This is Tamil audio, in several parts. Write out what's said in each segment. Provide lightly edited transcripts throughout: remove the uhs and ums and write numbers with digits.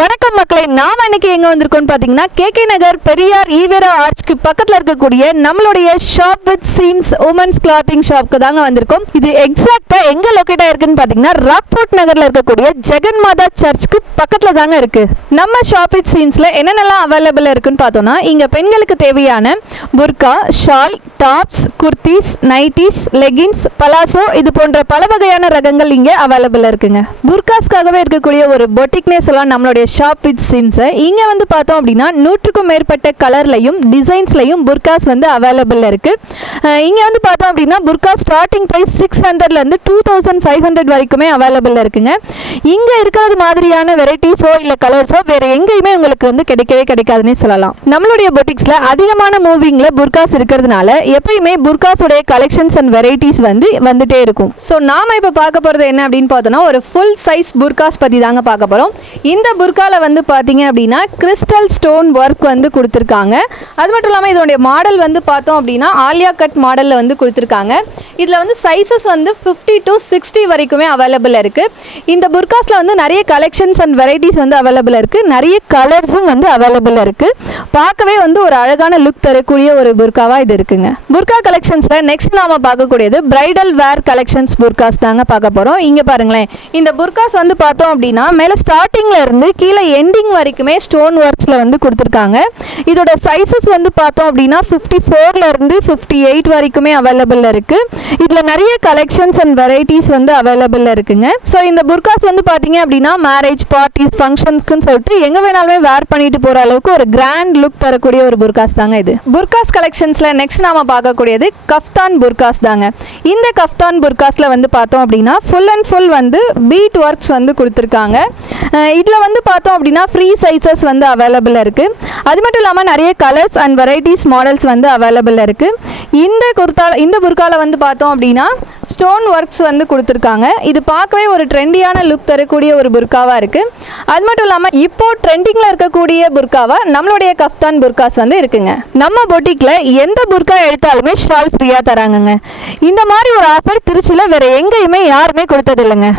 வணக்கம் மக்களே, நாம இன்னைக்கு எங்க வந்திருக்கோம் பாத்தீங்கன்னா கேகே நகர் பெரியார் ஈவேரா ஆர்ச்க்கு பக்கத்துல இருக்கக்கூடிய நம்மளுடைய shop with Seams womens clothing ஷாப்க்கு தாங்க வந்திருக்கோம். இது எக்ஸாக்ட்டா எங்க லொகேட் ஆயிருக்குன்னு பாத்தீங்கன்னா ராக்போர்ட் நகர்ல இருக்கக்கூடிய ஜெகன்மாதா சர்ச்சுக்கு பக்கத்துல தாங்க இருக்கு. நம்ம ஷாப் வித் சீம்ஸ்ல என்னென்னலாம் அவைலபிள் இருக்குன்னு பார்த்தோம்னா, இங்க பெண்களுக்கு தேவையான புர்கா, shawl, tops, kurtis, nighties, leggings, palazzo இது போன்ற பல வகையான ரகங்கள் இங்க அவைலபிள் இருக்குங்க. புர்காஸ்க்காகவே இருக்கக்கூடிய ஒரு பொட்டிக்னே சொல்லலாம் நம்மளுடைய ஷாப் வித் சீம்ஸ். இங்க வந்து பார்த்தோம் அப்படின்னா 100க்கும் மேற்பட்ட கலர்லையும் டிசைன்ஸ்லையும் புர்காஸ் வந்து அவைலபிள் இருக்கு. இங்க வந்து பார்த்தோம் அப்படின்னா புர்கா ஸ்டார்டிங் பிரைஸ் 600ல இருந்து 2500 வரைக்குமே அவைலபிள் இருக்குங்க. இங்க இருக்கிறது மாதிரியான வெரைட்டிஸோ இல்ல கலர்ஸோ வேற எங்கேயுமே உங்களுக்கு வந்து கிடைக்கவே கிடைக்காதுன்னு சொல்லலாம். நம்மளுடைய பொட்டிக்ஸ்ல அதிகமான மூவிங்ல புர்காஸ் இருக்கிறதுனால எப்பயுமே புர்காஸோட கலெக்ஷன்ஸ் அண்ட் வெரைட்டிஸ் வந்துட்டே இருக்கும். ஸோ நாம இப்போ பார்க்க போறது என்ன அப்படின்னு பார்த்தோம்னா, ஒரு ஃபுல் சைஸ் புர்காஸ் பத்தி தாங்க பார்க்க போறோம். இந்த புர்கால வந்து பார்த்தீங்க அப்படின்னா கிறிஸ்டல் ஸ்டோன் ஒர்க் வந்து கொடுத்துருக்காங்க. அது மட்டும் இல்லாமல் இதனுடைய மாடல் வந்து பார்த்தோம் அப்படின்னா ஆலியா கட் மாடலில் வந்து கொடுத்துருக்காங்க. இதில் வந்து சைஸஸ் வந்து 50 to 60 வரைக்குமே அவைலபிள் இருக்குது. இந்த புர்காஸில் வந்து நிறைய கலெக்ஷன்ஸ் அண்ட் வெரைட்டிஸ் வந்து அவைலபிள் இருக்குது. நிறைய கலர்ஸும் வந்து அவைலபிள் இருக்குது. பார்க்கவே வந்து ஒரு அழகான லுக் தரக்கூடிய ஒரு புர்காவாக இது இருக்குங்க. புர்கா கலெக்ஷன்ஸில் நெக்ஸ்ட் நாம பார்க்கக்கூடியது பிரைடல் வேர் கலெக்ஷன்ஸ் புர்காஸ் தாங்க பார்க்க போகிறோம். இங்கே பாருங்களேன், இந்த புர்காஸ் வந்து பார்த்தோம் அப்படின்னா மேலே ஸ்டார்டிங்கில் இருந்து கீழே எண்டிங் வரைக்குமே ஸ்டோன் ஒர்க்ஸில் வந்து கொடுத்துருக்காங்க. இதோட சைஸஸ் வந்து பார்த்தோம் அப்படின்னா 54ல இருந்து 58 வரைக்குமே அவைலபிள் இருக்குது. இதில் நிறைய கலெக்ஷன்ஸ் அண்ட் வெரைட்டிஸ் வந்து அவைலபிள் இருக்குங்க. ஸோ இந்த புர்காஸ் வந்து பார்த்தீங்க அப்படின்னா மேரேஜ், பார்ட்டிஸ், ஃபங்க்ஷன்ஸ்க்குன்னு சொல்லிட்டு எங்கே வேணாலுமே வேர் பண்ணிட்டு போகிற அளவுக்கு ஒரு கிராண்ட் லுக் தரக்கூடிய ஒரு புர்காஸ் தாங்க இது. புர்காஸ் கலெக்ஷன்ஸில் நெக்ஸ்ட் நாம பார்க்கக்கூடியது கஃப்தான் புர்காஸ் தாங்க. இந்த கஃப்தான் புர்காஸில் வந்து பார்த்தோம் அப்படின்னா ஃபுல் அண்ட் ஃபுல் வந்து பீட் ஒர்க்ஸ் வந்து கொடுத்துருக்காங்க. இதில் வந்து பார்த்தோம் அப்படின்னா ஃப்ரீ சைஸஸ் வந்து அவைலபிள் இருக்குது. அது மட்டும் இல்லாமல் நிறைய கலர்ஸ் அண்ட் வெரைட்டிஸ் மாடல்ஸ் வந்து அவைலபிள் இருக்குது. இந்த புர்காவில் வந்து பார்த்தோம் அப்படின்னா ஸ்டோன் ஒர்க்ஸ் வந்து கொடுத்துருக்காங்க. இது பார்க்கவே ஒரு ட்ரெண்டியான லுக் தரக்கூடிய ஒரு புர்காவாக இருக்குது. அது மட்டும் இல்லாமல் இப்போது ட்ரெண்டிங்கில் இருக்கக்கூடிய புர்காவாக நம்மளுடைய கஃப்தான் புர்காஸ் வந்து இருக்குங்க. நம்ம பொட்டிக்கில் எந்த புர்கா எடுத்தாலுமே ஷால் ஃப்ரீயாக தராங்கங்க. இந்த மாதிரி ஒரு ஆஃபர் திருச்சியில் வேறு எங்கேயுமே யாருமே கொடுத்ததில்லைங்க.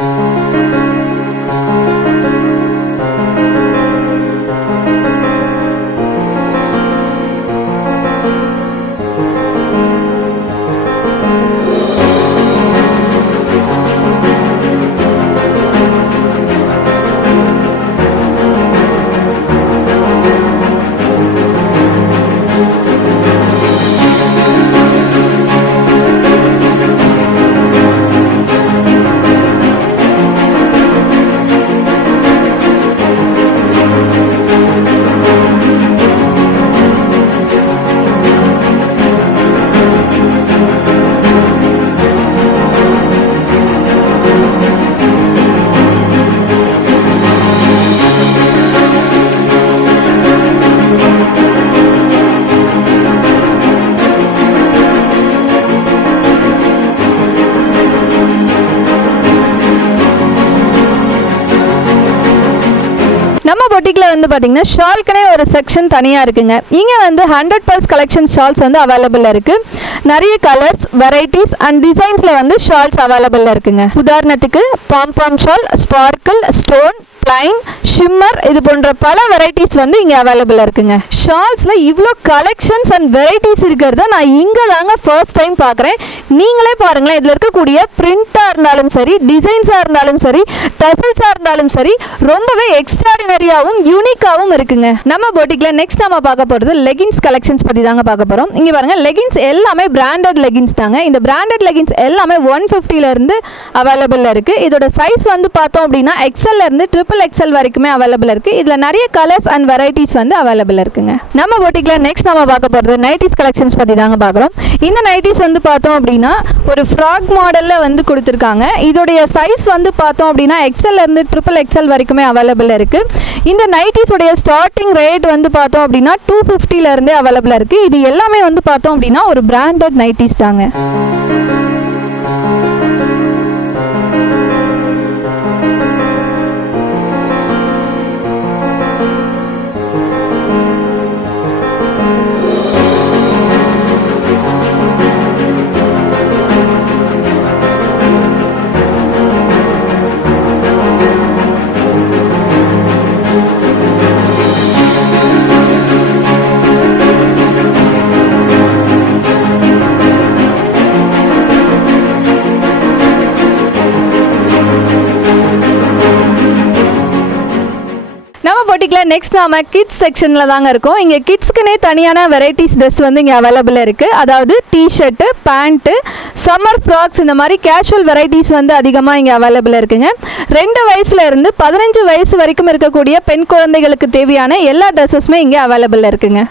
நம்ம பொட்டிக்கில் வந்து பார்த்தீங்கன்னா ஷால்க்குனே ஒரு செக்ஷன் தனியாக இருக்குங்க. இங்கே வந்து 100 கலெக்ஷன் ஷால்ஸ் வந்து அவைலபிள் இருக்குது. நிறைய கலர்ஸ், வெரைட்டிஸ் அண்ட் டிசைன்ஸில் வந்து ஷால்ஸ் அவைலபிள் இருக்குங்க. உதாரணத்துக்கு பாம் shawl, sparkle, stone, plain, shimmer, இது போன்ற பல வெரைட்டிஸ் வந்து இங்கே அவைலபிள் இருக்குங்க. ஷால்ஸில் இவ்வளோ கலெக்ஷன்ஸ் அண்ட் வெரைட்டிஸ் இருக்கிறத நான் இங்கே தாங்க ஃபர்ஸ்ட் டைம் பார்க்குறேன். நீங்களே பாருங்களேன், இதில் இருக்கக்கூடிய பிரிண்ட்டாக இருந்தாலும் சரி, டிசைன்ஸாக இருந்தாலும் சரி, டசல்ஸாக இருந்தாலும் சரி, ரொம்பவே எக்ஸ்ட்ராடினரியாகவும் யூனிக்காகவும் இருக்குங்க. நம்ம பொட்டிக்கில் நெக்ஸ்ட் நம்ம பார்க்க போகிறது லெகின்ஸ் கலெக்ஷன்ஸ் பற்றி தாங்க பார்க்க போகிறோம். இங்கே பாருங்கள், லெகின்ஸ் எல்லாமே பிராண்டட் லெகின்ஸ் தாங்க. இந்த பிராண்டட் லெகின்ஸ் எல்லாமே 150லேருந்து அவைலபிள் இருக்குது. இதோட சைஸ் வந்து பார்த்தோம் அப்படின்னா XL-லேருந்து XXL வரைக்குமே அவைலபிள் இருக்குது. இதில் நிறைய கலர்ஸ் அண்ட் வெரைட்டிஸ் வந்து அவைலபிள் இருக்குங்க. நம்ம பொட்டிக்கில் நெக்ஸ்ட் நம்ம பார்க்க போகிறது நைட்டிஸ் கலெக்ஷன்ஸ் பற்றி தாங்க பார்க்குறோம். இந்த நைட்டிஸ் வந்து பார்த்தோம் அப்படின்னா ஒரு ஃப்ராக் மாடலில் வந்து கொடுத்துருக்காங்க. இதோடைய சைஸ் வந்து பார்த்தோம் அப்படின்னா XL-லேருந்து XXL வரைக்குமே அவைலபிள் இருக்குது. இந்த நைட்டிஸோடைய ஸ்டார்டிங் ரேட் வந்து பார்த்தோம் அப்படின்னா 250லேருந்தே அவைலபிள் இருக்குது. இது எல்லாமே வந்து பார்த்தோம் அப்படின்னா ஒரு பிராண்டட் நைட்டிஸ் தாங்க. பொட்டிக்கில் நெக்ஸ்ட் நாம கிட்ஸ் செக்ஷனில் தாங்க இருக்கோம். இங்கே கிட்ஸ்க்குனே தனியான வெரைட்டிஸ் ட்ரெஸ் வந்து இங்கே அவைலபிள் இருக்குது. அதாவது டிஷர்ட்டு, பேண்ட்டு, சம்மர் ஃப்ராக்ஸ், இந்த மாதிரி கேஷுவல் வெரைட்டிஸ் வந்து அதிகமாக இங்கே அவைலபிள் இருக்குங்க. 2 வயசுலேருந்து 15 வயசு வரைக்கும் இருக்கக்கூடிய பெண் குழந்தைகளுக்கு தேவையான எல்லா ட்ரெஸ்ஸஸுமே இங்கே அவைலபிள் இருக்குங்க.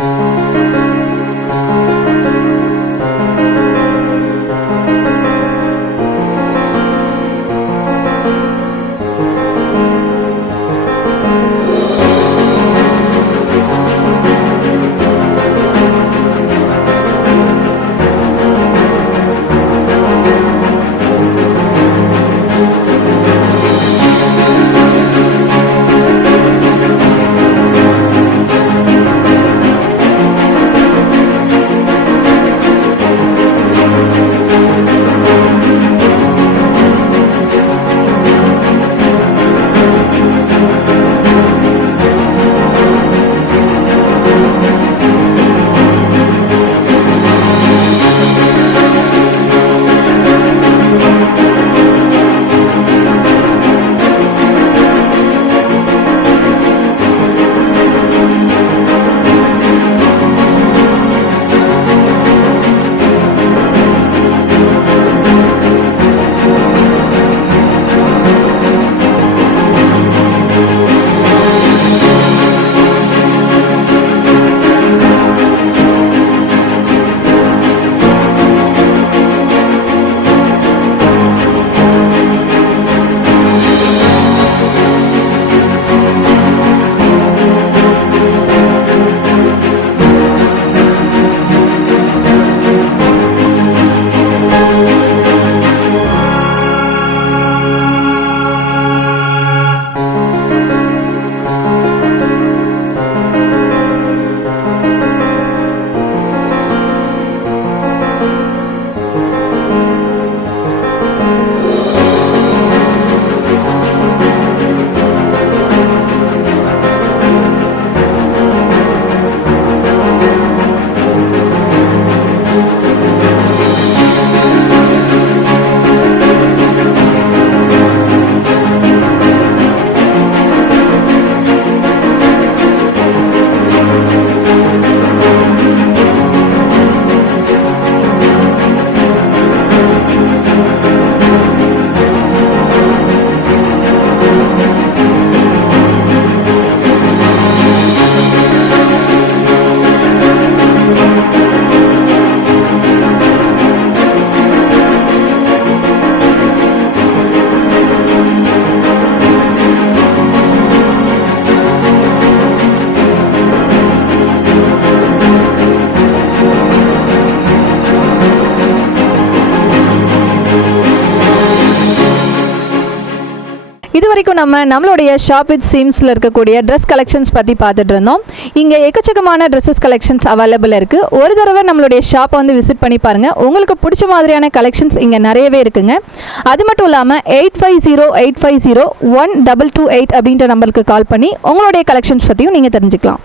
வரைக்கும் நம்மளுடைய ஷாப் வித் சீம்ஸில் இருக்கக்கூடிய ட்ரெஸ் கலெக்ஷன்ஸ் பற்றி பார்த்துட்டு இருந்தோம். இங்கே எக்கச்சக்கமான ட்ரெஸ்ஸஸ் கலெக்ஷன்ஸ் அவைலபிள் இருக்குது. ஒரு தடவை நம்மளுடைய ஷாப்பை வந்து விசிட் பண்ணி பாருங்கள். உங்களுக்கு பிடிச்ச மாதிரியான கலெக்ஷன்ஸ் இங்கே நிறையவே இருக்குங்க. அது மட்டும் இல்லாமல் 8508501228 அப்படின்ற நம்பருக்கு கால் பண்ணி உங்களுடைய கலெக்ஷன்ஸ் பற்றியும் நீங்கள் தெரிஞ்சுக்கலாம்.